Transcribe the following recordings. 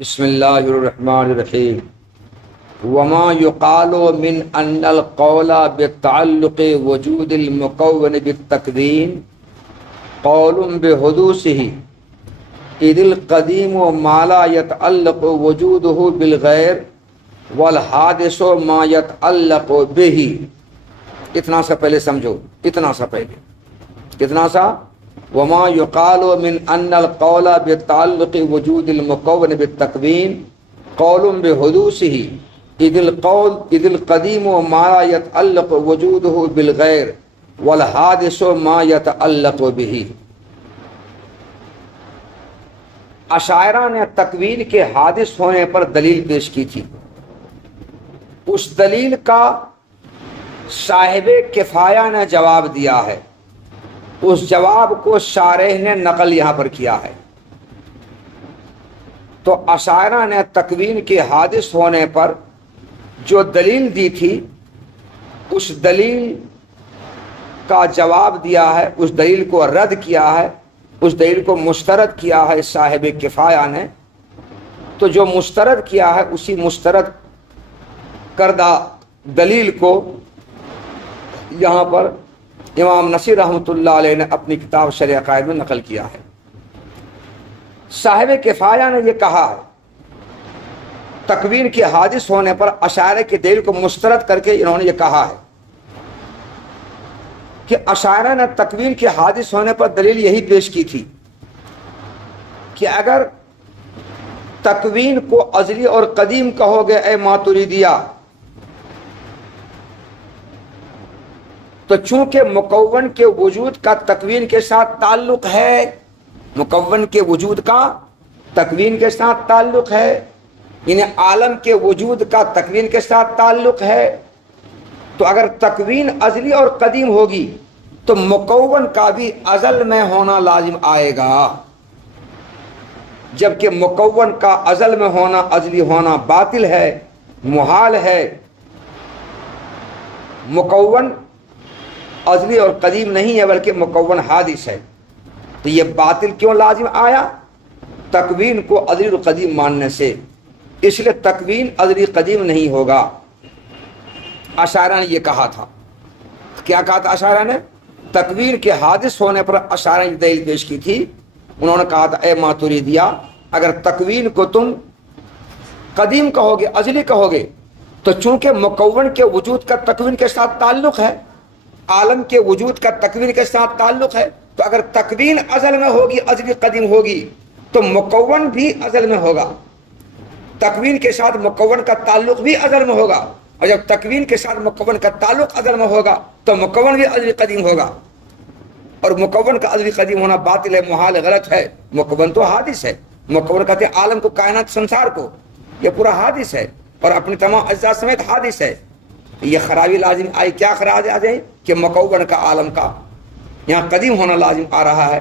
بسم اللہ الرحمن الرحیم وما يقال من ان القول بتعلق وجود المكون بالتكوين قول بحدوثه اذ القديم ما لا يتعلق وجوده بالغير والحادث ما يتعلق به. اتنا سا پہلے سمجھو، اتنا سا پہلے، کتنا سا؟ وما يقال من ان القول بتعلق وجود المكون بالتكوين قول بحدوثه اذ القديم ما لا يتعلق وجوده بالغير والحادث ما يتعلق به. اشاعرہ نے تکوین کے حادث ہونے پر دلیل پیش کی تھی. اس دلیل کا صاحب کفایہ نے جواب دیا ہے. اس جواب کو شارح نے نقل یہاں پر کیا ہے. تو اشاعرہ نے تکوین کے حادث ہونے پر جو دلیل دی تھی اس دلیل کا جواب دیا ہے، اس دلیل کو رد کیا ہے، اس دلیل کو مسترد کیا ہے صاحب کفایہ نے. تو جو مسترد کیا ہے اسی مسترد کردہ دلیل کو یہاں پر امام نصیر رحمۃ اللہ علیہ نے اپنی کتاب شرح عقائد میں نقل کیا ہے. صاحب کفایہ نے یہ کہا ہے تکوین کے حادث ہونے پر اشاعرہ کی دلیل کو مسترد کر کے انہوں نے یہ کہا ہے کہ اشاعرہ نے تکوین کے حادث ہونے پر دلیل یہی پیش کی تھی کہ اگر تکوین کو ازلی اور قدیم کہو گے اے ماتریدیہ، تو چونکہ مکون کے وجود کا تکوین کے ساتھ تعلق ہے، مکون کے وجود کا تکوین کے ساتھ تعلق ہے، یعنی عالم کے وجود کا تکوین کے ساتھ تعلق ہے، تو اگر تکوین ازلی اور قدیم ہوگی تو مکون کا بھی ازل میں ہونا لازم آئے گا، جبکہ مکون کا ازل میں ہونا ازلی ہونا باطل ہے، محال ہے. مکون ازلی اور قدیم نہیں ہے بلکہ مکون حادث ہے. تو یہ باطل کیوں لازم آیا؟ تکوین کو ازلی اور قدیم ماننے سے. اس لیے تکوین ازلی قدیم نہیں ہوگا. اشاعرہ نے یہ کہا تھا. کیا کہا تھا اشاعرہ نے؟ تکوین کے حادث ہونے پر اشاعرہ نے دلیل پیش کی تھی. انہوں نے کہا تھا اے ماتریدیہ، اگر تکوین کو تم قدیم کہو گے، ازلی کہو گے، تو چونکہ مکون کے وجود کا تکوین کے ساتھ تعلق ہے، عالم کے وجود کا تکوین کے ساتھ تعلق ہے، تو اگر تکوین ازل میں ہوگی، ازلی قدیم ہوگی، تو مکون بھی ازل میں ہوگا. تکوین کے ساتھ مکون کا تعلق بھی ازل میں ہوگا، اور جب تکوین کے ساتھ مکون کا تعلق ازل میں ہوگا تو مکون بھی ازلی قدیم ہوگا. اور مکون کا ازلی قدیم ہونا باطل ہے، محال ہے، غلط ہے. مکون تو حادث ہے. مکون کہتے ہیں عالم کو، کائنات، سنسار کو. یہ پورا حادث ہے اور اپنی تمام اجزاء سمیت حادث ہے. یہ خرابی لازم آئی. کیا خرابی آ جائے کہ مکون کا عالم کا یہاں قدیم ہونا لازم آ رہا ہے.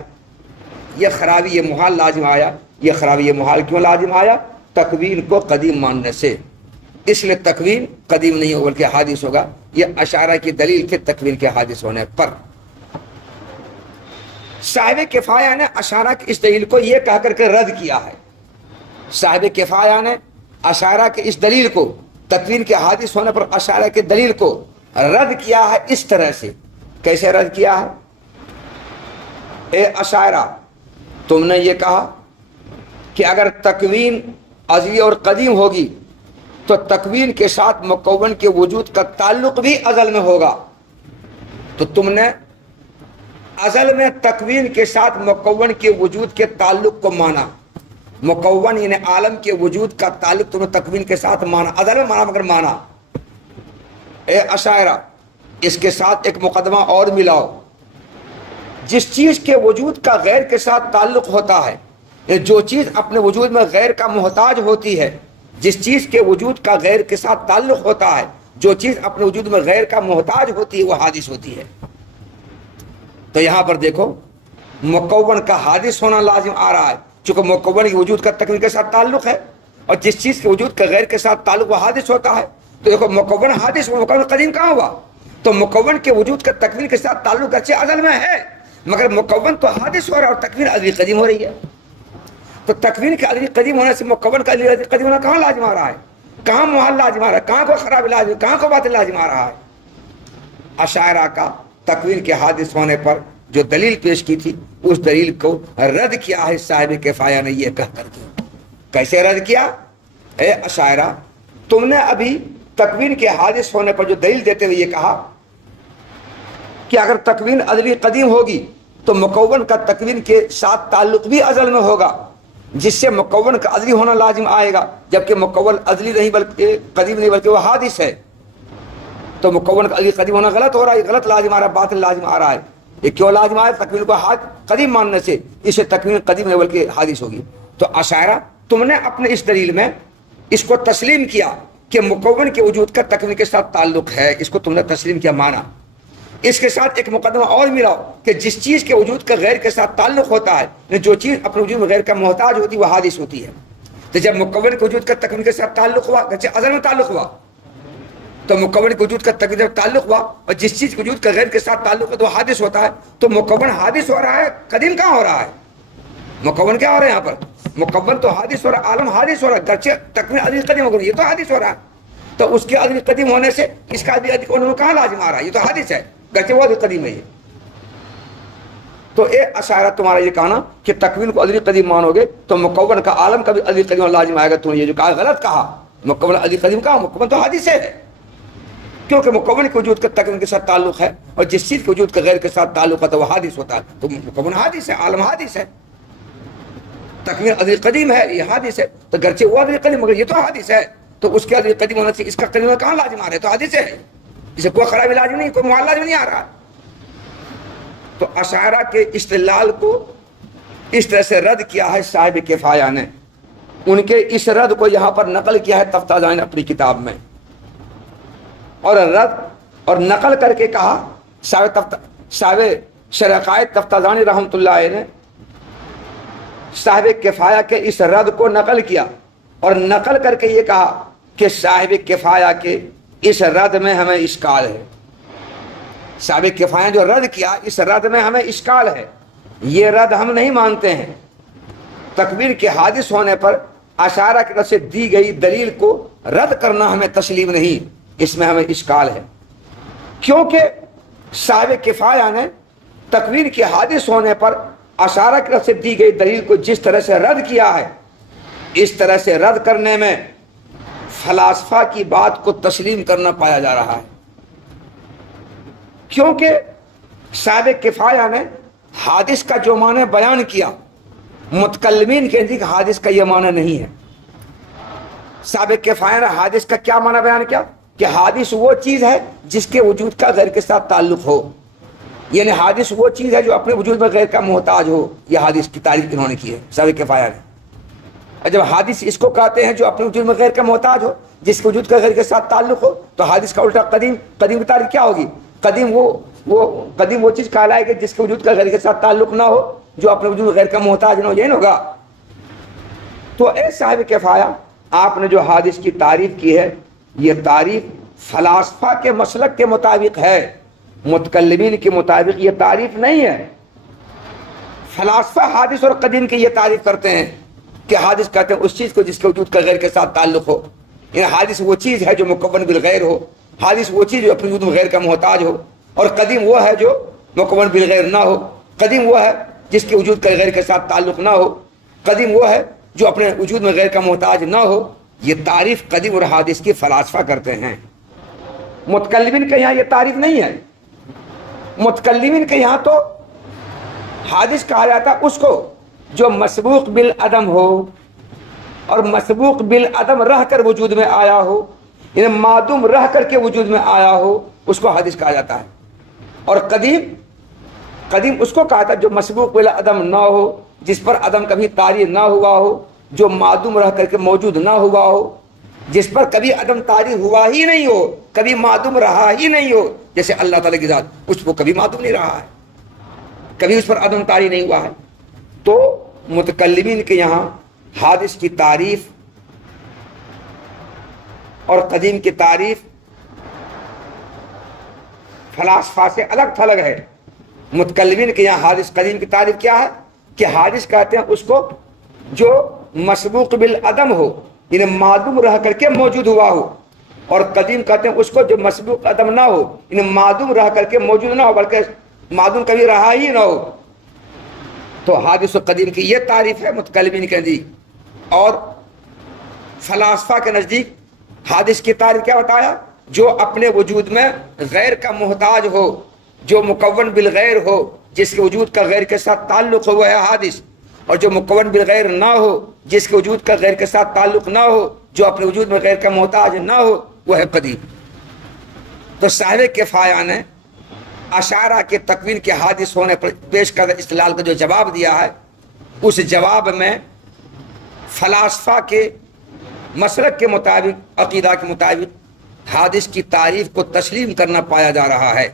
یہ خرابی، یہ محال لازم آیا. یہ خرابی، یہ محال کیوں لازم آیا؟ تکوین کو قدیم ماننے سے. اس لیے تکوین قدیم نہیں ہوگا بلکہ حادث ہوگا. یہ اشاعرہ کی دلیل تھی تکوین کے حادث ہونے پر. صاحب کفایہ نے اشاعرہ کی اس دلیل کو یہ کہہ کر کے رد کیا ہے. صاحب کفایہ نے اشاعرہ کی اس دلیل کو، تکوین کے حادث ہونے پر اشاعرہ کی دلیل کو رد کیا ہے اس طرح سے. کیسے رد کیا ہے؟ اے اشاعرہ، تم نے یہ کہا کہ اگر تکوین ازلی اور قدیم ہوگی تو تکوین کے ساتھ مکون کے وجود کا تعلق بھی ازل میں ہوگا. تو تم نے ازل میں تکوین کے ساتھ مکون کے وجود کے تعلق کو مانا. مکون یعنی عالم کے وجود کا تعلق تم نے تکوین کے ساتھ مانا، ازل میں مانا، مگر مانا. اے اشاعرہ، اس کے ساتھ ایک مقدمہ اور ملاؤ. جس چیز کے وجود کا غیر کے ساتھ تعلق ہوتا ہے، جو چیز اپنے وجود میں غیر کا محتاج ہوتی ہے، جس چیز کے وجود کا غیر کے ساتھ تعلق ہوتا ہے، جو چیز اپنے وجود میں غیر کا محتاج ہوتی ہے، وہ حادث ہوتی ہے. تو یہاں پر دیکھو مکون کا حادث ہونا لازم آ رہا ہے، چونکہ مکون کے وجود کا تکوین کے ساتھ تعلق ہے، اور جس چیز کے وجود کا غیر کے ساتھ تعلق وہ حادث ہوتا ہے. تو دیکھو مکون حادث، مکون قدیم کہاں ہوا؟ تو مکون کے وجود کا تکوین کے ساتھ تعلق اچھے ازل میں ہے، مگر مکون تو حادث ہو رہا ہے اور تکوین ازلی قدیم ہو رہی ہے. تو تکوین کے ازلی قدیم ہونے سے مکون کا ازلی قدیم ہونا کہاں لازم آ رہا ہے؟ کہاں محال لازم آ رہا ہے؟ کہاں کو خراب لازم، کہاں کو باطل لازم آ رہا ہے؟ اشاعرہ کا تکوین کے حادث ہونے پر جو دلیل پیش کی تھی اس دلیل کو رد کیا ہے صاحب کفایہ نے یہ کہہ کر کے۔ کیسے رد کیا؟ اے اشاعرہ، تم نے ابھی تکوین کے حادث ہونے پر جو دلیل دیتے ہوئے یہ کہا کہ اگر تکوین ازلی قدیم ہوگی تو مکون کا تکوین کے ساتھ تعلق بھی ازل میں ہوگا، جس سے مکون کا ازلی ہونا لازم آئے گا، جبکہ مکون ازلی نہیں بلکہ قدیم نہیں بلکہ وہ حادث ہے۔ تو مکون کا ازلی قدیم ہونا غلط ہو رہا ہے، غلط لازم آ رہا ہے، باطل لازم آ رہا ہے۔ یہ کیوں لازم آ رہا ہے؟ تکوین کو قدیم ماننے سے، اسے تکوین قدیم نہیں بلکہ حادث ہوگی۔ تو اشاعرہ تم نے اپنے اس دلیل میں اس کو تسلیم کیا کہ مکون کے وجود کا تکوین کے ساتھ تعلق ہے، اس کو تم نے تسلیم کیا، مانا۔ اس کے ساتھ ایک مقدمہ اور ملاؤ کہ جس چیز کے وجود کا غیر کے ساتھ تعلق ہوتا ہے، جو چیز اپنے وجود میں غیر کا محتاج ہوتی ہے وہ حادث ہوتی ہے۔ تو جب مکون کے وجود کا تکوین کے ساتھ تعلق ہوا، اگرچہ ازل میں تعلق ہوا، تو مکون کے وجود کا تکوین جب تعلق ہوا اور جس چیز کے وجود کا غیر کے ساتھ تعلق ہے تو وہ حادث ہوتا ہے۔ تو مکون حادث ہو رہا ہے، قدیم کہاں ہو رہا ہے؟ مکون کیا ہو رہا ہے یہاں پر؟ مکون تو حادث ہو رہا ہے، عالم حادث ہو رہا ہے، گرچہ تکوین ازلی قدیم ہو گئی، یہ تو حادث ہو رہا ہے۔ تو اس کے ازلی قدیم ہونے سے اس کا ازلی قدیم کہاں لازم آ رہا ہے؟ یہ تو حادث ہے، گرچہ وہ ازلی قدیم ہے یہ۔ تو اے اشاعرہ تمہارا یہ کہنا کہ تکوین کو ازلی قدیم مانو گے تو مکون کا عالم کا بھی ازلی قدیم لازم آئے گا، تم نے یہ جو کہا غلط کہا۔ مکون ازلی قدیم کہا، مکون تو حادث ہے، کیونکہ مکون کے وجود کا تکوین کے ساتھ تعلق ہے اور جس چیز کے وجود کا غیر کے ساتھ تعلق ہے تو وہ حادث ہوتا ہے۔ تو مکون حادث ہے، عالم حادث ہے، تکوین ازلی قدیم ہے، یہ حادث ہے۔ تو گرچہ وہ ازلی قدیم مگر یہ تو حادث ہے، تو اس کے ازلی قدیم ہونے سے اس کا قدیم کہاں لازم آ رہا ہے؟ تو حادث ہے، اسے کوئی خرابی لازم نہیں، کوئی محال لازم نہیں آ رہا۔ تو اشاعرہ کے استدلال کو اس طرح سے رد کیا ہے صاحب کفایہ نے۔ ان کے اس رد کو یہاں پر نقل کیا ہے تفتازانی نے اپنی کتاب میں، اور رد اور نقل کر کے کہا صاحب شرقائے تفتازانی رحمۃ اللہ علیہ نے صاحب کفایہ کے اس رد کو نقل کیا اور نقل کر کے یہ کہا کہ صاحب کفایہ کے اس رد میں ہمیں اشکال ہے۔ صاحب کفایہ جو رد کیا، اس رد میں ہمیں اشکال ہے، یہ رد ہم نہیں مانتے ہیں۔ تکوین کے حادث ہونے پر اشاعرہ کی طرف سے دی گئی دلیل کو رد کرنا ہمیں تسلیم نہیں، اس میں ہمیں اشکال ہے، کیونکہ صاحب کفایہ نے تکوین کے حادث ہونے پر اشاعرہ کی طرف سے دی گئی دلیل کو جس طرح سے رد کیا ہے، اس طرح سے رد کرنے میں فلاسفہ کی بات کو تسلیم کرنا پایا جا رہا ہے، کیونکہ صاحب کفایہ نے حادث کا جو معنی بیان کیا، متکلمین کے نزدیک حادث کا یہ معنی نہیں ہے۔ صاحب کفایہ نے حادث کا کیا معنی بیان کیا کہ حادث وہ چیز ہے جس کے وجود کا غیر کے ساتھ تعلق ہو، یعنی حادث وہ چیز ہے جو اپنے وجود میں غیر کا محتاج ہو۔ یہ حادث کی تعریف انہوں نے کی ہے صاحب کفایہ نے۔ اور جب حادث اس کو کہتے ہیں جو اپنے وجود میں غیر کا محتاج ہو، جس کے وجود کا غیر کے ساتھ تعلق ہو، تو حادث کا الٹا قدیم، قدیم کی تعریف کیا ہوگی؟ قدیم وہ چیز کہلائے گی جس کے وجود کا غیر کے ساتھ تعلق نہ ہو، جو اپنے وجود میں غیر کا محتاج نہ ہو، یہ ہوگا۔ تو اے صاحب کفایہ، آپ نے جو حادث کی تعریف کی ہے یہ تعریف فلاسفہ کے مسلک کے مطابق ہے، متکلمین کے مطابق یہ تعریف نہیں ہے۔ فلاسفہ حادث اور قدیم کی یہ تعریف کرتے ہیں کہ حادث کہتے ہیں اس چیز کو جس کے وجود کا غیر کے ساتھ تعلق ہو، یعنی حادث وہ چیز ہے جو مکون بالغیر ہو، حادث وہ چیز جو اپنے وجود میں غیر کا محتاج ہو، اور قدیم وہ ہے جو مکون بالغیر نہ ہو۔ قدیم وہ ہے جس کے وجود کا غیر کے ساتھ تعلق نہ ہو، قدیم وہ ہے جو اپنے وجود میں غیر کا محتاج نہ ہو۔ یہ تعریف قدیم اور حادث کی فلاسفہ کرتے ہیں، متکلمین کے یہاں یہ تعریف نہیں ہے۔ متکلمین کے یہاں تو حادث کہا جاتا ہے اس کو جو مسبوق بالعدم ہو، اور مسبوق بالعدم رہ کر وجود میں آیا ہو، یعنی معدوم رہ کر کے وجود میں آیا ہو، اس کو حادث کہا جاتا ہے۔ اور قدیم اس کو کہا تھا جو مسبوق بالعدم نہ ہو، جس پر عدم کبھی طاری نہ ہوا ہو، جو معدوم رہ کر کے موجود نہ ہوا ہو، جس پر کبھی عدم طاری ہوا ہی نہیں ہو، کبھی معدوم رہا ہی نہیں ہو، جیسے اللہ تعالیٰ کی ذات، اس کو کبھی معدوم نہیں رہا ہے، کبھی اس پر عدم طاری نہیں ہوا ہے۔ تو متکلمین کے یہاں حادث کی تعریف اور قدیم کی تعریف فلاسفہ سے الگ تھلگ ہے۔ متکلمین کے یہاں حادث قدیم کی تعریف کیا ہے کہ حادث کہتے ہیں اس کو جو مسبوق بالعدم ہو، یعنی معدوم رہ کر کے موجود ہوا ہو، اور قدیم کہتے ہیں اس کو جو مسبوق عدم نہ ہو، یعنی معدوم رہ کر کے موجود نہ ہو بلکہ معدوم کبھی رہا ہی نہ ہو. تو حادث و قدیم کی یہ تعریف ہے متکلمین کے نزدیک. اور فلاسفہ کے نزدیک حادث کی تعریف کیا بتایا؟ جو اپنے وجود میں غیر کا محتاج ہو، جو مکون بالغیر ہو، جس کے وجود کا غیر کے ساتھ تعلق ہو وہ ہے حادث. اور جو مکون بالغیر نہ ہو، جس کے وجود کا غیر کے ساتھ تعلق نہ ہو، جو اپنے وجود میں غیر کا محتاج نہ ہو، وہ ہے قدیم. تو صاحب کفایہ نے اشاعرہ کے تکوین کے حادث ہونے پر پیش کردہ استدلال کا جو جواب دیا ہے، اس جواب میں فلاسفہ کے مسلک کے مطابق، عقیدہ کے مطابق حادث کی تعریف کو تسلیم کرنا پایا جا رہا ہے.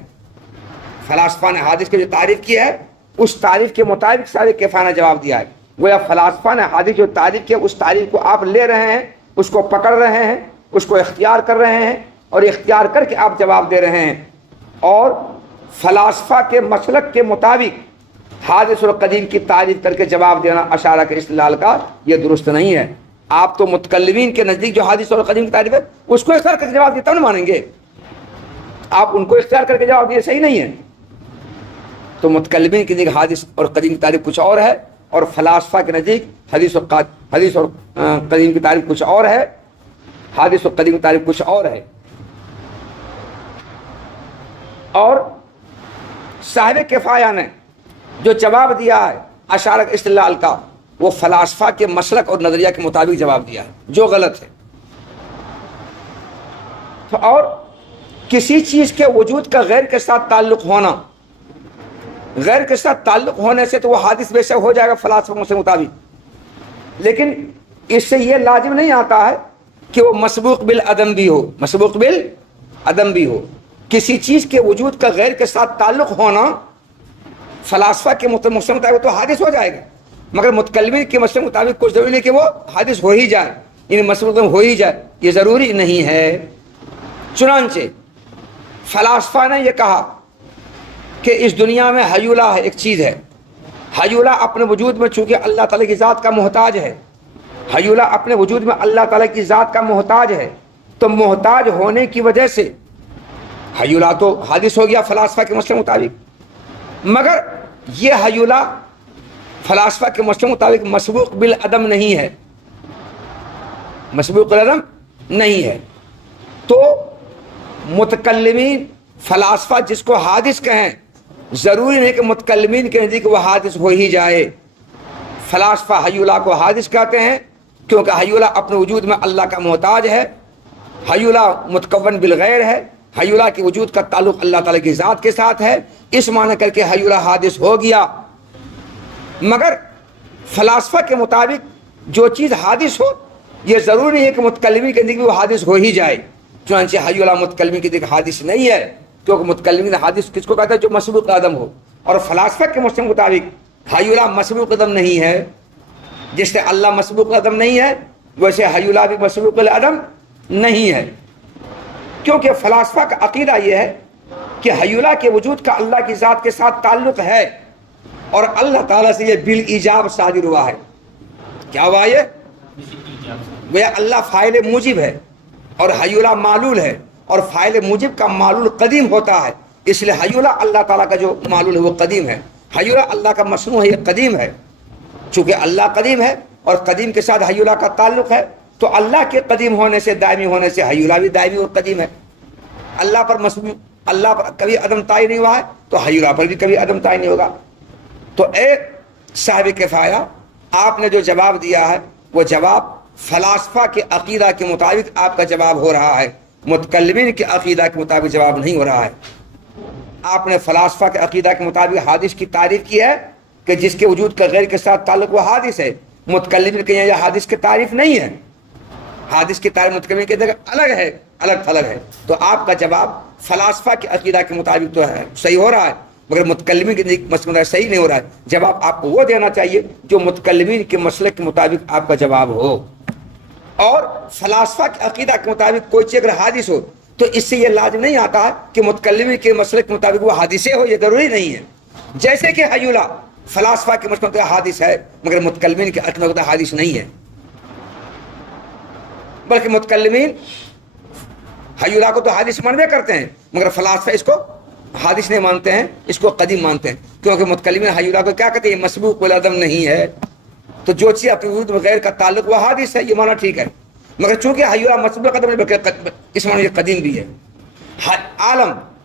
فلاسفہ نے حادث کی جو تعریف کی ہے اس تعریف کے مطابق صاحب کفایہ نے جواب دیا ہے. گویا فلاسفہ نے حادث جو تعریف کی اس تعریف کو آپ لے رہے ہیں، اس کو پکڑ رہے ہیں، اس کو اختیار کر رہے ہیں، اور اختیار کر کے آپ جواب دے رہے ہیں. اور فلاسفہ کے مسلک کے مطابق حادث اور قدیم کی تعریف کر کے جواب دینا اشاعرہ کے استدلال کا یہ درست نہیں ہے. آپ تو متکلمین کے نزدیک جو حادث اور قدیم کی تعریف ہے اس کو اختیار کر کے جواب دیتا نہ مانیں گے. آپ ان کو اختیار کر کے جواب دیے صحیح نہیں ہے. تو متکلمین کے نزدیک حادث اور قدیم کی تعریف کچھ اور ہے، اور فلاسفہ کے نزدیک حدیث اور قدیم کی تعریف کچھ اور ہے، حادث اور قدیم کی تعریف کچھ اور ہے. اور صاحب کفایہ نے جو جواب دیا ہے اشاعرہ کے استدلال کا، وہ فلاسفہ کے مسلک اور نظریہ کے مطابق جواب دیا ہے، جو غلط ہے. تو اور کسی چیز کے وجود کا غیر کے ساتھ تعلق ہونا، غیر کے ساتھ تعلق ہونے سے تو وہ حادث بے شک ہو جائے گا فلاسفہ کے مطابق، لیکن اس سے یہ لازم نہیں آتا ہے کہ وہ مسبوق بالعدم بھی ہو، مسبوق بالعدم بھی ہو. کسی چیز کے وجود کا غیر کے ساتھ تعلق ہونا فلاسفہ کے مطابق تو حادث ہو جائے گا، مگر متکلمین کے مسئلے مطابق کچھ ضروری نہیں کہ وہ حادث ہو ہی جائے، یعنی مسبوق ہو ہی جائے، یہ ضروری نہیں ہے. چنانچہ فلاسفہ نے یہ کہا کہ اس دنیا میں حیولہ ہے، ایک چیز ہے. حیولہ اپنے وجود میں چونکہ اللہ تعالیٰ کی ذات کا محتاج ہے، حیولہ اپنے وجود میں اللہ تعالیٰ کی ذات کا محتاج ہے، تو محتاج ہونے کی وجہ سے حیولہ تو حادث ہو گیا فلاسفہ کے مسئلے مطابق. مگر یہ حیولہ فلاسفہ کے مسئلے مطابق مسبوق بالعدم نہیں ہے، مسبوق بالعدم نہیں ہے. تو متکلمین فلاسفہ جس کو حادث کہیں، ضروری نہیں کہ متکلمین کے نزدیک وہ حادث ہو ہی جائے. فلاسفہ حیولہ کو حادث کہتے ہیں کیونکہ حیولہ اپنے وجود میں اللہ کا محتاج ہے، حیولہ متکون بالغیر ہے، حیولہ کے وجود کا تعلق اللہ تعالیٰ کی ذات کے ساتھ ہے، اس معنی کر کے حیولہ حادث ہو گیا. مگر فلاسفہ کے مطابق جو چیز حادث ہو یہ ضروری نہیں ہے کہ متکلمین کے نزدیک وہ حادث ہو ہی جائے. چنانچہ حیولہ متکلمین کے نزدیک حادث نہیں ہے، کیونکہ متکلمین حادث کس کو کہتا ہے؟ جو مسبوق عدم ہو. اور فلاسفہ کے مسئلے مطابق حیولہ مسبوق عدم نہیں ہے. جس سے اللہ مسبوق عدم نہیں ہے ویسے حیولہ بھی مسبوق عدم نہیں ہے. کیونکہ فلاسفہ کا عقیدہ یہ ہے کہ حیولہ کے وجود کا اللہ کی ذات کے ساتھ تعلق ہے، اور اللہ تعالیٰ سے یہ بالایجاب صادر ہوا ہے. کیا ہوا یہ؟ وہ اللہ فاعل موجب ہے اور حیولہ معلول ہے، اور فاعل موجب کا معلول قدیم ہوتا ہے، اس لیے حیولہ اللہ تعالیٰ کا جو معلول ہے وہ قدیم ہے. حیولہ اللہ کا مصنوع ہے، یہ قدیم ہے. چونکہ اللہ قدیم ہے اور قدیم کے ساتھ حیولہ کا تعلق ہے، تو اللہ کے قدیم ہونے سے، دائمی ہونے سے حیولہ بھی دائمی اور قدیم ہے. اللہ پر مصنوع، اللہ پر کبھی عدم طائی نہیں ہوا ہے تو حیولہ پر بھی کبھی عدم طائی نہیں ہوگا. تو ایک صاحب کفایہ آپ نے جو جواب دیا ہے وہ جواب فلاسفہ کے عقیدہ کے مطابق آپ کا جواب ہو رہا ہے، متکلمین کے عقیدہ کے مطابق جواب نہیں ہو رہا ہے. آپ نے فلاسفہ کے عقیدہ کے مطابق حادث کی تعریف کی ہے کہ جس کے وجود کا غیر کے ساتھ تعلق وہ حادث ہے. متکلمین کے یہ حادث کی تعریف نہیں ہے، حادث کی تعریف متکلمین کے الگ ہے، الگ تھلگ ہے. تو آپ کا جواب فلاسفہ کے عقیدہ کے مطابق تو ہے، صحیح ہو رہا ہے، مگر متکلمین کے مسئلہ صحیح نہیں ہو رہا ہے. جواب آپ کو وہ دینا چاہیے جو متکلمین کے مسئلے کے مطابق آپ کا جواب ہو. اور فلاسفہ کے عقیدہ کے مطابق کوئی چیز اگر حادث ہو تو اس سے یہ لازم نہیں آتا ہے کہ متکلمین کے مسئلے کے مطابق وہ حادثے ہو، یہ ضروری نہیں ہے. جیسے کہ حیولہ فلاسفہ کے مشق میں حادث ہے مگر متکلمین کے عقل میں حادث نہیں ہے، بلکہ متکلمین حی اللہ کو تو حادث مانوے کرتے ہیں مگر فلاسفہ اس کو حادث نہیں مانتے ہیں، اس کو قدیم مانتے ہیں، کیونکہ متکلمین حی اللہ کو کیا کہتے ہیں؟ یہ مسبوق العدم نہیں ہے، تو جو چیز اپنے وجود میں غیر کا تعلق وہ حادث ہے، یہ مانا ٹھیک ہے، مگر چونکہ حی اللہ مسبوق العدم نہیں اس معنی یہ قدیم بھی ہے۔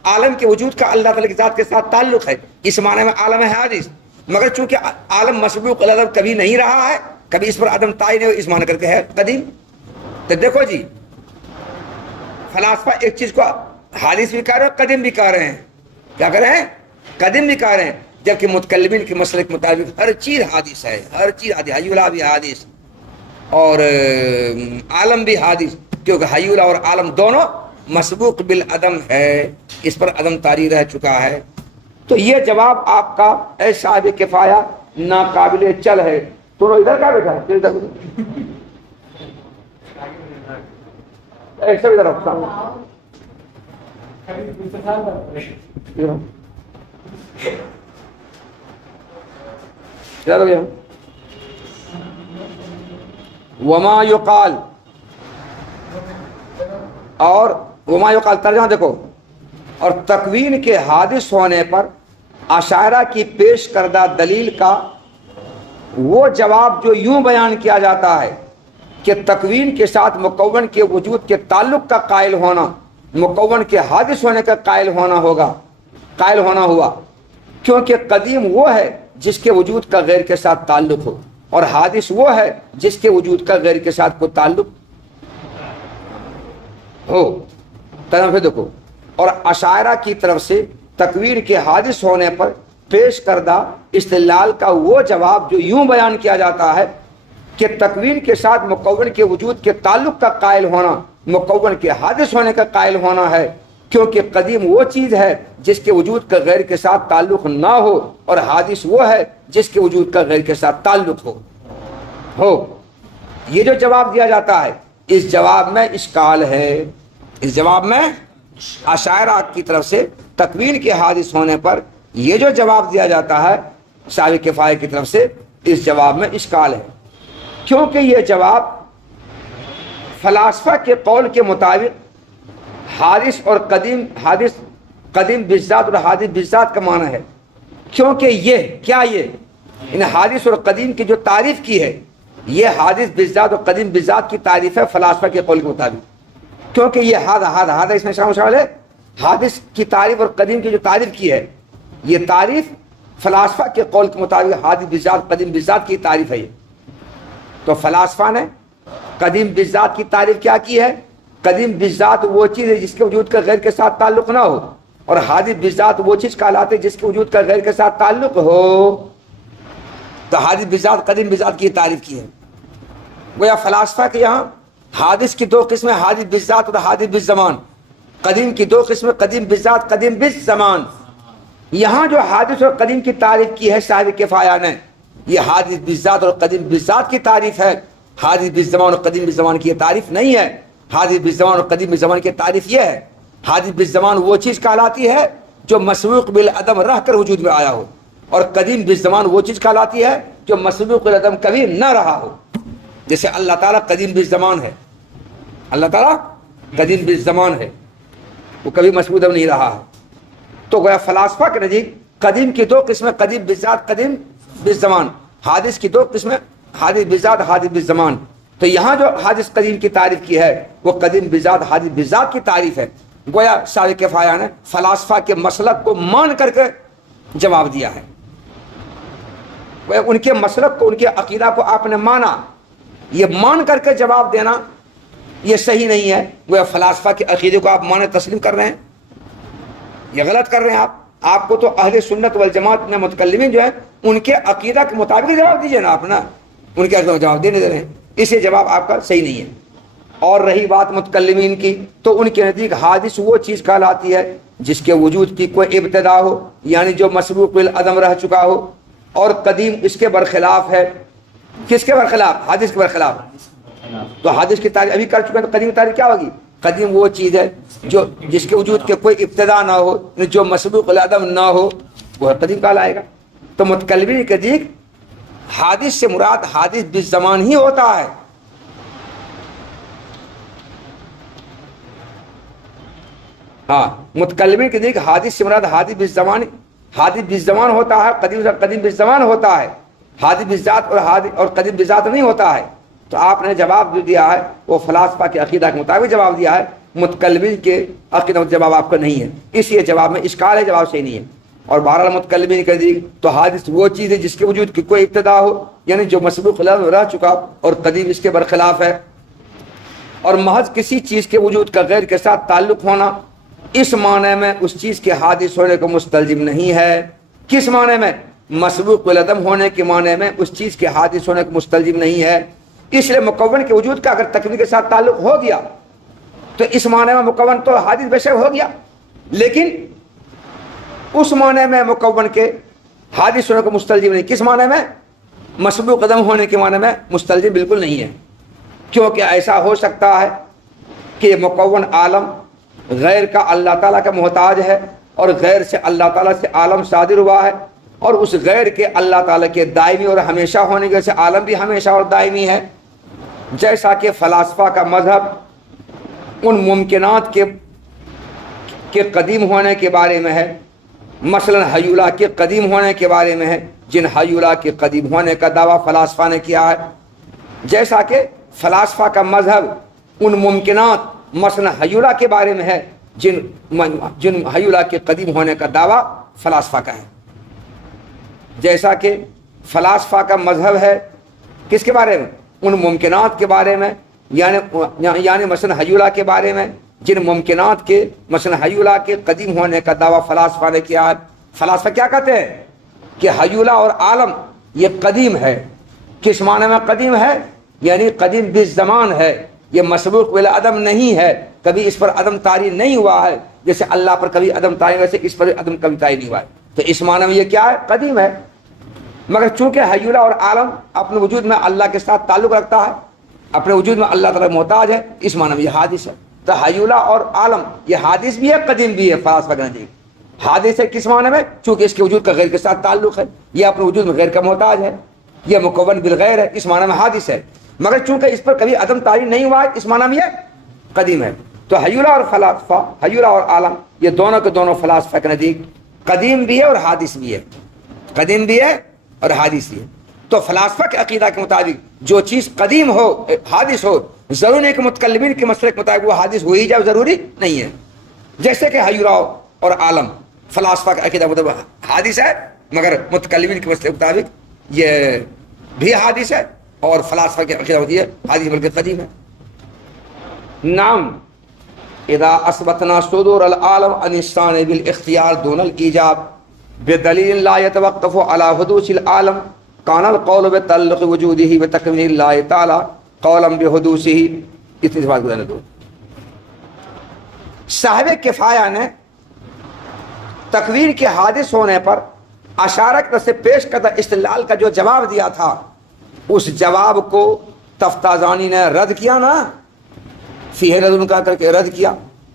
عالم کے وجود کا اللہ تعالی کی ذات کے ساتھ تعلق ہے، اس معنی میں عالم ہے حادث، مگر چونکہ عالم مسبوق العدم کبھی نہیں رہا ہے، کبھی اس پر عدم تعین ہے، اس معنی کر کے ہے قدیم۔ تو دیکھو جی، فلاسفہ ایک چیز کو حادث بھی کہہ رہے ہیں، قدیم بھی کہہ رہے ہیں، کیا کہہ رہے ہیں؟ قدیم بھی کہہ رہے ہیں، جبکہ متکلمین کے مسئلے کے مطابق ہر چیز حادث ہے، ہر چیز حادث، حی اللہ بھی حادث اور عالم بھی حادث، کیونکہ حی اللہ اور عالم دونوں مسبوق بالعدم ہے، اس پر عدم طاری رہ چکا ہے۔ تو یہ جواب آپ کا اے صاحب کفایہ ناقابل چل ہے۔ تو ادھر کیا بیٹھا ہے؟ ایسا ادھر وما یقال، اور وما یقال ترجمہ دیکھو، اور تکوین کے حادث ہونے پر اشاعرہ کی پیش کردہ دلیل کا وہ جواب جو یوں بیان کیا جاتا ہے کہ تکوین کے ساتھ مکون کے وجود کے تعلق کا قائل ہونا مکون کے حادث ہونے کا قائل ہونا ہوا، کیونکہ قدیم وہ ہے جس کے وجود کا غیر کے ساتھ تعلق ہو، اور حادث وہ ہے جس کے وجود کا غیر کے ساتھ کوئی تعلق ہو۔ طرف دیکھو، اور اشاعرہ کی طرف سے تکوین کے حادث ہونے پر پیش کردہ استدلال کا وہ جواب جو یوں بیان کیا جاتا ہے کہ تکوین کے ساتھ مکون کے وجود کے تعلق کا قائل ہونا مکون کے حادث ہونے کا قائل ہونا ہے، کیونکہ قدیم وہ چیز ہے جس کے وجود کا غیر کے ساتھ تعلق نہ ہو، اور حادث وہ ہے جس کے وجود کا غیر کے ساتھ تعلق ہو۔ یہ جو جواب دیا جاتا ہے، اس جواب میں اشکال ہے، اس جواب میں اشاعرہ کی طرف سے تکوین کے حادث ہونے پر یہ جو جواب دیا جاتا ہے صاحب کفایہ کی طرف سے، اس جواب میں اشکال ہے، کیونکہ یہ جواب فلاسفہ کے قول کے مطابق حادث اور قدیم بالذات اور حادث بالذات کا معنی ہے، کیونکہ یہ ان حادث اور قدیم کی جو تعریف کی ہے، یہ حادث بالذات اور قدیم بالذات کی تعریف ہے فلاسفہ کے قول کے مطابق، کیونکہ یہ ہادہ اس میں شامل ہے، حادث کی تعریف اور قدیم کی جو تعریف کی ہے، یہ تعریف فلاسفہ کے قول کے مطابق حادث بالذات قدیم بالذات کی تعریف ہے۔ تو فلاسفہ نے قدیم بالذات کی تعریف کیا کی ہے؟ قدیم بالذات وہ چیز ہے جس کے وجود کا غیر کے ساتھ تعلق نہ ہو، اور حادث بالذات وہ چیز کہلاتے جس کے وجود کا غیر کے ساتھ تعلق ہو۔ تو حادث بالذات قدیم بالذات کی تعریف کی ہے۔ گویا فلاسفہ کے یہاں حادث کی دو قسمیں، حادث بالذات اور حادث بالزمان، قدیم کی دو قسمیں، قدیم بالذات قدیم بالزمان۔ یہاں جو حادث اور قدیم کی تعریف کی ہے صاحب کفایہ نے، یہ حادث بالذات اور قدیم بالذات کی تعریف ہے، حادث بالزمان اور قدیم بالزمان کی یہ تعریف نہیں ہے۔ حادث بالزمان اور قدیم بالزمان کی تعریف یہ ہے، حادث بالزمان وہ چیز کہلاتی ہے جو مسبوق بالعدم رہ کر وجود میں آیا ہو، اور قدیم بالزمان وہ چیز کہلاتی ہے جو مسبوق بالعدم کبھی نہ رہا ہو۔ جیسے اللہ تعالیٰ قدیم بالزمان ہے، اللہ تعالیٰ قدیم بالزمان ہے، وہ کبھی مسبوق بالعدم نہیں رہا ہے۔ تو گویا فلاسفہ کے نزدیک قدیم کی دو قسمیں، قدیم بالذات قدیم بالزمان، حادث کی دو قسمیں، حادث بالذات حادث بالزمان۔ تو یہاں جو حادث قدیم کی تعریف کی ہے وہ قدیم بالذات حادث بالذات کی تعریف ہے۔ گویا صاحب کفایہ نے فلاسفہ کے مسلک کو مان کر کے جواب دیا ہے، گویا ان کے مسلک کو، ان کے عقیدہ کو آپ نے مانا، یہ مان کر کے جواب دینا یہ صحیح نہیں ہے۔ گویا فلاسفہ کے عقیدے کو آپ مانے تسلیم کر رہے ہیں، یہ غلط کر رہے ہیں آپ کو تو اہل سنت والجماعت میں متکلمین جو ہیں ان کے عقیدہ کے مطابق جواب دیجیے نا، آپ نا ان کے عقیدہ میں جواب دینے دے رہے ہیں، اس سے جواب آپ کا صحیح نہیں ہے۔ اور رہی بات متکلمین کی، تو ان کے نزدیک حادث وہ چیز کہلاتی ہے جس کے وجود کی کوئی ابتدا ہو، یعنی جو مسبوق بالعدم رہ چکا ہو، اور قدیم اس کے برخلاف ہے۔ کس کے برخلاف؟ حادث کے برخلاف۔ تو حادث کی تعریف ابھی کر چکے ہیں، تو قدیم کی تعریف کیا ہوگی؟ قدیم وہ چیز ہے جو جس کے وجود کے کوئی ابتدا نہ ہو، جو مسبوق بالعدم نہ ہو، وہ قدیم کہلائے گا۔ تو متکلمین کے نزدیک حادث سے مراد حادث بالزمان ہی ہوتا ہے. ہاں متکلمین کے نزدیک حادث سے مراد حادث بالزمان ہوتا ہے. قدیم بالزمان ہوتا ہے. حادث بالذات اور قدیم بالذات نہیں ہوتا ہے. تو آپ نے جواب جو دیا ہے وہ فلاسفہ کے عقیدہ کے مطابق جواب دیا ہے، متکلمین کے عقیدہ جواب آپ کا نہیں ہے. اس لیے جواب میں اشکال ہے، جواب صحیح نہیں ہے. اور بہرحال متکلمین کے نزدیک تو حادث وہ چیز ہے جس کے وجود کی کوئی ابتدا ہو، یعنی جو مسبوق رہ چکا، اور قدیم اس کے برخلاف ہے. اور محض کسی چیز کے وجود کا غیر کے ساتھ تعلق ہونا اس معنی میں اس چیز کے حادث ہونے کو مستلزم نہیں ہے. کس معنی میں؟ مسبوق بالعدم ہونے کے معنی میں اس چیز کے حادث ہونے کو مستلزم نہیں ہے. اس لیے مکون کے وجود کا اگر تکوین کے ساتھ تعلق ہو گیا تو اس معنی میں مکون تو حادث بے شک ہو گیا، لیکن اس معنی میں مکون کے حادث ہونے کو مستلزم نہیں. کس معنی میں؟ مسبوق قدم ہونے کے معنی میں مستلزم بالکل نہیں ہے. کیونکہ ایسا ہو سکتا ہے کہ مکون عالم غیر کا اللہ تعالیٰ کا محتاج ہے، اور غیر سے اللہ تعالیٰ سے عالم صادر ہوا ہے، اور اس غیر کے اللہ تعالیٰ کے دائمی اور ہمیشہ ہونے کی وجہ سے عالم بھی ہمیشہ اور دائمی ہے. جیسا کہ فلاسفہ کا مذہب ان ممکنات کے قدیم ہونے کے بارے میں ہے، مثلا حیولہ کے قدیم ہونے کے بارے میں ہے، جن حیولہ کے قدیم ہونے کا دعویٰ فلاسفہ نے کیا ہے. جیسا کہ فلاسفہ کا مذہب ان ممکنات مثلا حیولہ کے بارے میں ہے جن حیولہ کے قدیم ہونے کا دعویٰ فلاسفہ کا ہے. جیسا کہ فلاسفہ کا مذہب ہے کس کے بارے میں؟ ان ممکنات کے بارے میں، یعنی مثلا حیولہ کے بارے میں، جن ممکنات کے مثلا حیولہ کے قدیم ہونے کا دعویٰ فلاسفہ نے کیا ہے. فلاسفہ کیا کہتے ہیں کہ حیولہ اور عالم یہ قدیم ہے. کس معنی میں قدیم ہے؟ یعنی قدیم بالزمان ہے، یہ مسبوق بالعدم نہیں ہے، کبھی اس پر عدم طاری نہیں ہوا ہے. جیسے اللہ پر کبھی عدم طاری، ویسے اس پر عدم کبھی طاری نہیں ہوا ہے. تو اس معنی میں یہ کیا ہے؟ قدیم ہے. مگر چونکہ حیولہ اور عالم اپنے وجود میں اللہ کے ساتھ تعلق رکھتا ہے، اپنے وجود میں اللہ تعالیٰ محتاج ہے، اس معنی میں یہ حادث ہے. تو حیولہ اور عالم یہ حادث بھی ہے، قدیم بھی ہے. فلاسفہ کا نزدیک حادث ہے کس معنی میں؟ چونکہ اس کے وجود کا غیر کے ساتھ تعلق ہے، یہ اپنے وجود میں غیر کا محتاج ہے، یہ مکون بالغیر ہے، اس معنی میں حادث ہے. مگر چونکہ اس پر کبھی عدم طاری نہیں ہوا ہے، اس معنی میں یہ قدیم ہے. تو حیولہ اور فلاسفہ، حیولہ اور عالم یہ دونوں کے دونوں فلاسفہ کے نزدیک قدیم بھی ہے اور حادث بھی ہے. قدیم بھی ہے اور حادث بھی ہے. تو فلاسفہ کے عقیدہ کے مطابق جو چیز قدیم ہو، حادث ہو، ضروری نہیں کہ متکلمین کے مسئلے کے مطابق وہ حادث ہو ہی جائے، ضروری نہیں ہے. جیسے کہ حیولہ اور عالم فلاسفہ کا عقیدہ مطابق حادث ہے، مگر متکلمین کے مسئلے کے مطابق یہ بھی حادث ہے، اور فلاسفہ کی عقیدہ ہوتی ہے حادث بلکہ قدیم ہے. نعم اذا اثبتنا صدور العالم عن الثاني بالاختیار دون الایجاب بدلیل لا يتوقف على حدوث العالم كان القول بتعلق وجوده بتكوين الله تعالى قولا بحدوثه. اتنی بات گزارنے دو. صاحب کفایہ نے تکوین کے حادث ہونے پر اشارت سے پیش کردہ استدلال کا جو جواب دیا تھا، اس جواب کو تفتازانی نے رد کیا نا، فیہ ردن کا کر کے رد کیا.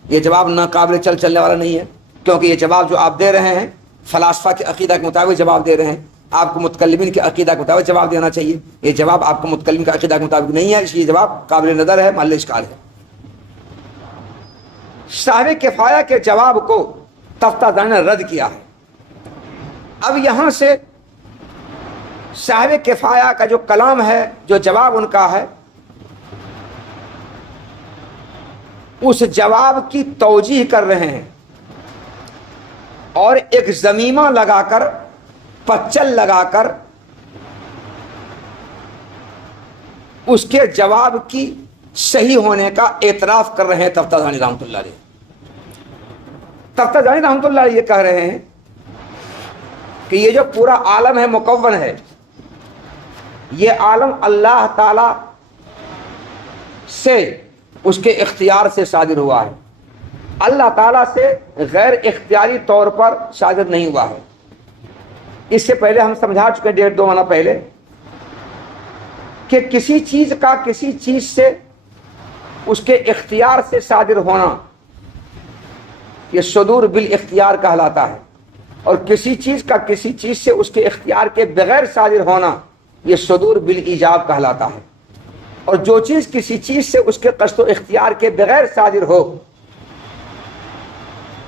یہ جواب ناقابل چلنے والا نہیں ہے، کیونکہ یہ جواب جو آپ دے رہے ہیں فلاسفہ کے عقیدہ کے مطابق جواب دے رہے ہیں. آپ کو متکلمین کے عقیدہ کے مطابق جواب دینا چاہیے. یہ جواب آپ کو متکلم کے عقیدہ کے مطابق نہیں ہے، اس لیے جواب قابل نظر ہے، محل اشکال ہے. صاحب کفایہ کے جواب کو تفتازانی نے رد کیا ہے. اب یہاں سے صاحب کفایہ کا جو کلام ہے، جو جواب ان کا ہے، اس جواب کی توجیح کر رہے ہیں، اور ایک ضمیمہ لگا کر، پچل لگا کر اس کے جواب کی صحیح ہونے کا اعتراف کر رہے ہیں تفتازانی رحمۃ اللہ علیہ. تفتازانی رحمۃ اللہ علیہ یہ کہہ رہے ہیں کہ یہ جو پورا عالم ہے مکون ہے، یہ عالم اللہ تعالی سے، اس کے اختیار سے صادر ہوا ہے، اللہ تعالیٰ سے غیر اختیاری طور پر صادر نہیں ہوا ہے. اس سے پہلے ہم سمجھا چکے 1.5-2 ماہ پہلے کہ کسی چیز کا کسی چیز سے اس کے اختیار سے صادر ہونا یہ صدور بالاختیار کہلاتا ہے. اور کسی چیز کا کسی چیز سے اس کے اختیار کے بغیر صادر ہونا یہ صدور بالایجاب کہلاتا ہے، اور جو چیز کسی چیز سے اس کے قصد و اختیار کے بغیر صادر ہو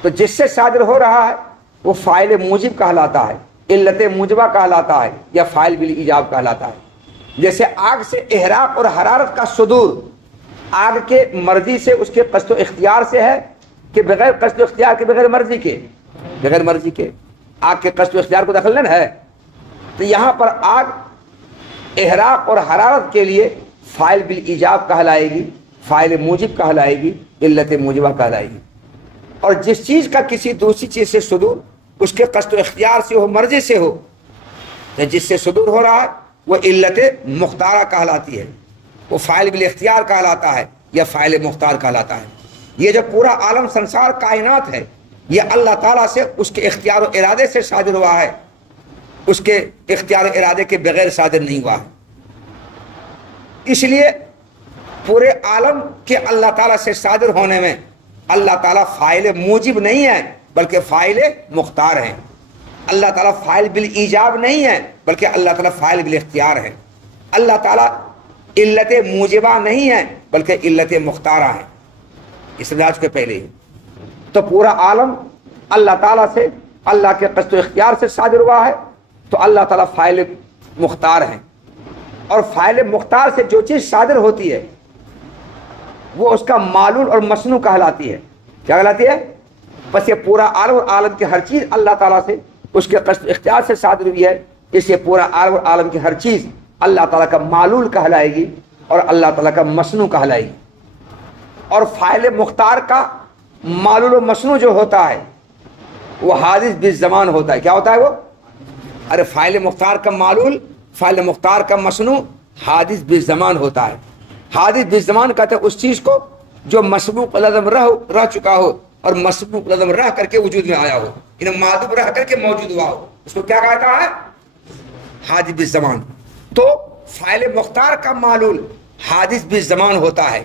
تو جس سے صادر ہو رہا ہے وہ فاعل موجب کہلاتا ہے، علت موجبہ کہلاتا ہے یا فاعل بالایجاب کہلاتا ہے۔ جیسے آگ سے احراق اور حرارت کا صدور آگ کے مرضی سے اس کے قصد و اختیار سے ہے کہ بغیر قصد و اختیار کے، بغیر مرضی کے، بغیر مرضی کے آگ کے قصد و اختیار کو دخل نہیں ہے۔ تو یہاں پر آگ احراق اور حرارت کے لیے فاعل بالایجاب کہلائے گی، فاعل موجب کہلائے گی، علت موجبہ کہلائے گی۔ اور جس چیز کا کسی دوسری چیز سے صدور اس کے قصد و اختیار سے ہو، مرضی سے ہو، تو جس سے صدور ہو رہا ہے وہ علت مختارہ کہلاتی ہے، وہ فاعل بالاختیار کہلاتا ہے یا فاعل مختار کہلاتا ہے۔ یہ جو پورا عالم سنسار کائنات ہے یہ اللہ تعالیٰ سے اس کے اختیار و ارادے سے صادر ہوا ہے، اس کے اختیار و ارادے کے بغیر صادر نہیں ہوا ہے۔ اس لیے پورے عالم کے اللہ تعالیٰ سے صادر ہونے میں اللہ تعالیٰ فاعل موجب نہیں ہے بلکہ فاعل مختار ہیں۔ اللہ تعالیٰ فاعل بالایجاب نہیں ہے بلکہ اللہ تعالیٰ فاعل بالاختیار ہے۔ اللہ تعالیٰ علت موجبہ نہیں ہے بلکہ علت مختارہ ہے، اس لحاظ کے پہلے ہی۔ تو پورا عالم اللہ تعالیٰ سے، اللہ کے قصد و اختیار سے صادر ہوا ہے، تو اللہ تعالیٰ فاعل مختار ہیں، اور فاعل مختار سے جو چیز صادر ہوتی ہے وہ اس کا معلول اور مصنوع کہلاتی ہے۔ کیا کہلاتی ہے؟ بس یہ پورا عالم اور عالم کی ہر چیز اللہ تعالیٰ سے اس کے قصد و اختیار سے صادر ہوئی ہے، اس لیے پورا عالم اور عالم کی ہر چیز اللہ تعالیٰ کا معلول کہلائے گی اور اللہ تعالیٰ کا مصنوع کہلائے گی۔ اور فاعل مختار کا معلول و مصنوع جو ہوتا ہے وہ حادث بالزمان ہوتا ہے۔ کیا ہوتا ہے وہ؟ ارے فاعل مختار کا معلول، فاعل مختار کا مصنوع حادث بالزمان ہوتا ہے۔ حادث بالزمان کہتے ہیں اس چیز کو جو مسبوق لازم رہ چکا ہو اور مسبوق لازم رہ کر کے وجود میں آیا ہو، یعنی معدوم رہ کر کے موجود ہوا ہو، اس کو کیا کہتا ہے؟ حادث بالزمان۔ تو فاعل مختار کا معلول حادث بالزمان ہوتا ہے۔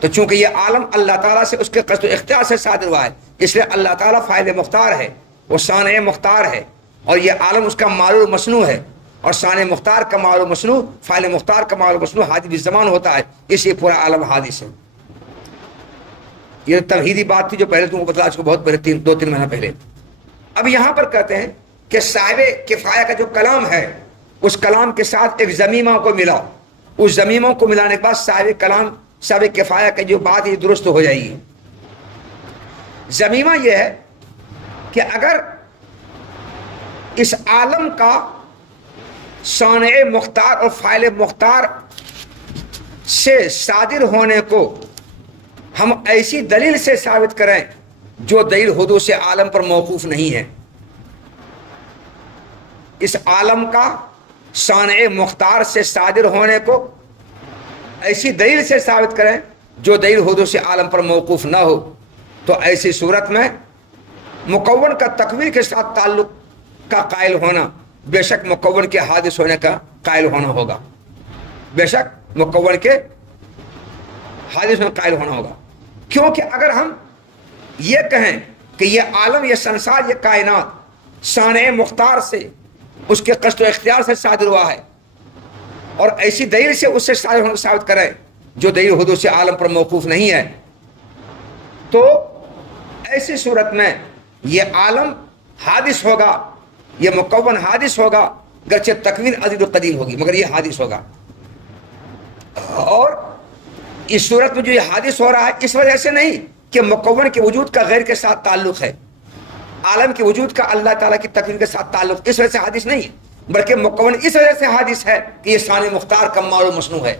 تو چونکہ یہ عالم اللہ تعالیٰ سے اس کے قصد و اختیار سے صادر ہوا ہے، اس لیے اللہ تعالیٰ فاعل مختار ہے، وہ صانع مختار ہے، اور یہ عالم اس کا معلول مصنوع ہے، اور صانع مختار کا معلول مصنوع، فاعل مختار کا معلول مصنوع حادث بالزمان ہوتا ہے، اس لیے پورا عالم حادث ہے۔ یہ توحیدی بات تھی جو پہلے تم کو بتلا اس کو بہت پہلے 2-3 مہینہ پہلے۔ اب یہاں پر کہتے ہیں کہ صاحب کفایہ کا جو کلام ہے اس کلام کے ساتھ ایک ضمیمہ کو ملا، اس ضمیموں کو ملانے کے بعد صاحب کلام، صاحب کفایہ کی جو بات یہ درست ہو جائے گی۔ ضمیمہ یہ ہے کہ اگر اس عالم کا صانع مختار اور فاعل مختار سے صادر ہونے کو ہم ایسی دلیل سے ثابت کریں جو دلیل حدوث عالم پر موقوف نہیں ہے، اس عالم کا صانع مختار سے صادر ہونے کو ایسی دلیل سے ثابت کریں جو دلیل حدوث عالم پر موقوف نہ ہو، تو ایسی صورت میں مکون کا تکوین کے ساتھ تعلق کا قائل ہونا بے شک مکون کے حادث ہونے کا قائل ہونا ہوگا، بے شک مکون کے حادث ہونے کا قائل ہونا ہوگا۔ کیونکہ اگر ہم یہ کہیں کہ یہ عالم، یہ سنسار، یہ کائنات صانع مختار سے اس کے قصد و اختیار سے صادر ہوا ہے اور ایسی دلیل سے اس سے صادر ہونے کو ثابت کریں جو دلیل حدوث عالم پر موقوف نہیں ہے، تو ایسی صورت میں یہ عالم حادث ہوگا، یہ مکون حادث ہوگا، گرچہ تکوین ازلی و قدیم ہوگی مگر یہ حادث ہوگا۔ اور اس صورت میں جو یہ حادث ہو رہا ہے اس وجہ سے نہیں کہ مکون کے وجود کا غیر کے ساتھ تعلق ہے، عالم کے وجود کا اللہ تعالیٰ کی تکوین کے ساتھ تعلق، اس وجہ سے حادث نہیں ہے، بلکہ مکون اس وجہ سے حادث ہے کہ یہ صانع مختار کا معلول مصنوع ہے،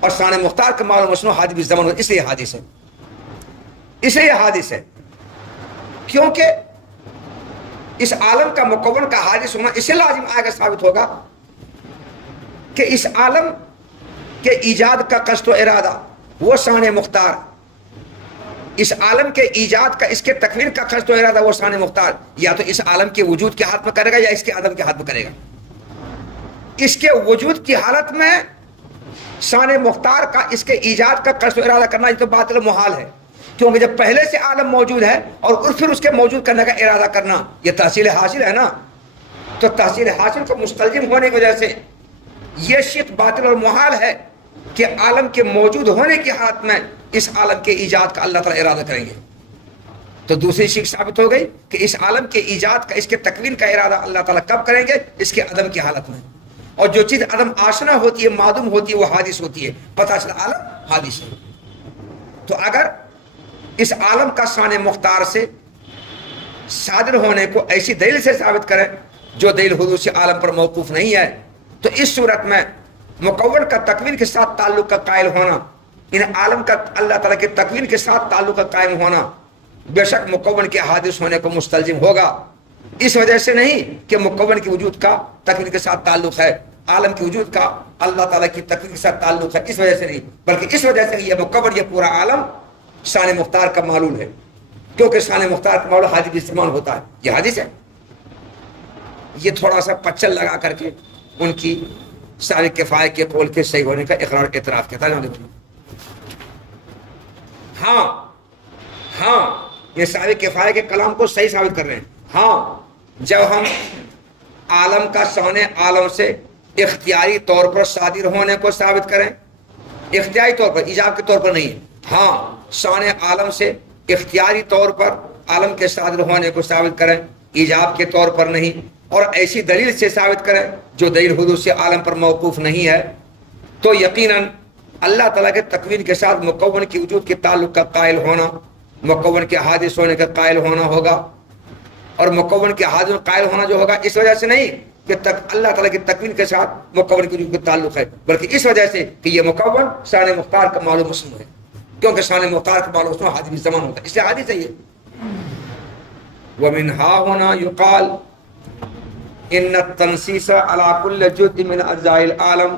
اور صانع مختار کا معلول مصنوع حادث بالزمان ہے، اس لیے حادث ہے، اس لیے حادث ہے۔ کیونکہ اس عالم کا مکون کا حادث ہونا اسے لازم آئے گا، ثابت ہوگا کہ اس عالم کے ایجاد کا قصد و ارادہ وہ صانع مختار، اس عالم کے ایجاد کا، اس کے تکوین کا قصد و ارادہ وہ صانع مختار یا تو اس عالم کے وجود کے ہاتھ میں کرے گا یا اس کے عدم کے ہاتھ میں کرے گا۔ اس کے وجود کی حالت میں صانع مختار کا، اس کے ایجاد کا قصد و ارادہ کرنا یہ تو باطل و محال ہے، کیونکہ جب پہلے سے عالم موجود ہے اور پھر اس کے موجود کرنے کا ارادہ کرنا یہ تحصیل حاصل ہے نا، تو تحصیل حاصل کو مستلزم ہونے کی وجہ سے یہ شرک باطل اور محال ہے کہ عالم کے موجود ہونے کی حالت میں اس عالم کے ایجاد کا اللہ تعالیٰ ارادہ کریں گے. تو دوسری شرک ثابت ہو گئی کہ اس عالم کے ایجاد کا، اس کے تکوین کا ارادہ اللہ تعالیٰ کب کریں گے؟ اس کے عدم کی حالت میں. اور جو چیز عدم آشنا ہوتی ہے، معدوم ہوتی ہے، وہ حادث ہوتی ہے. پتہ چلا عالم حادث ہے. تو اگر اس عالم کا شان مختار سے صادر ہونے کو ایسی دلیل سے ثابت کریں جو دلیل حدوث عالم پر موقوف نہیں ہے، تو اس صورت میں مکون کا تکوین کے ساتھ تعلق کا قائل ہونا، ان عالم کا اللہ تعالیٰ کے تکوین کے ساتھ تعلق کا قائم ہونا بے شک مکون کے حادث ہونے کو مستلزم ہوگا. اس وجہ سے نہیں کہ مکون کے وجود کا تکوین کے ساتھ تعلق ہے، عالم کے وجود کا اللہ تعالیٰ کی تکوین کے ساتھ تعلق ہے، اس وجہ سے نہیں، بلکہ اس وجہ سے یہ مکون، یہ پورا عالم شان مختار کا معلول ہے. کیونکہ شان مختار کا معلول حادث استعمال ہوتا ہے، یہ حادث ہے. یہ تھوڑا سا پچل لگا کر کے ان کی سارے کفایہ کے قول کے صحیح ہونے کا اقرار اعتراف کہتا ہے. ہاں یہ سارے کفایہ کے کلام کو صحیح ثابت کر رہے ہیں. ہاں جب ہم عالم کا شان عالم سے اختیاری طور پر صادر ہونے کو ثابت کریں، اختیاری طور پر، ایجاب کے طور پر نہیں. ہاں شان عالم سے اختیاری طور پر عالم کے صادر ہونے کو ثابت کریں، ایجاب کے طور پر نہیں. اور ایسی دلیل سے ثابت کریں جو دلیل حدوث عالم پر موقوف نہیں ہے، تو یقیناً اللہ تعالیٰ کے تکوین کے ساتھ مکون کی وجود کے تعلق کا قائل ہونا، مکون کے حادث ہونے کا قائل ہونا ہوگا. اور مکون کے حادث قائل ہونا جو ہوگا اس وجہ سے نہیں کہ اللہ تعالیٰ کی تکوین کے ساتھ مکون کی وجود کا تعلق ہے، بلکہ اس وجہ سے کہ یہ مکون شان مختار کا معلوم مسلم ہے. کیونکہ شان مختار کا معلوم مسلم حادث زمان ہوتا ہے، اس لیے حادث ہے یہ. وَمِنْهَا هُنَا يُقَالُ ان التنصیص على كل جزء من اجزاء العالم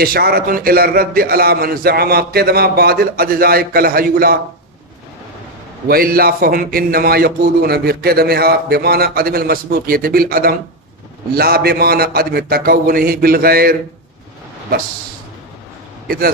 اشارۃ الى الرد على من زعم قدم بعض الاجزاء كالهيولا والا فهم انما يقولون بقدمها بمعنى عدم المسبوقیت بالعدم لا بمعنى عدم تکونه بالغیر. بس اتنا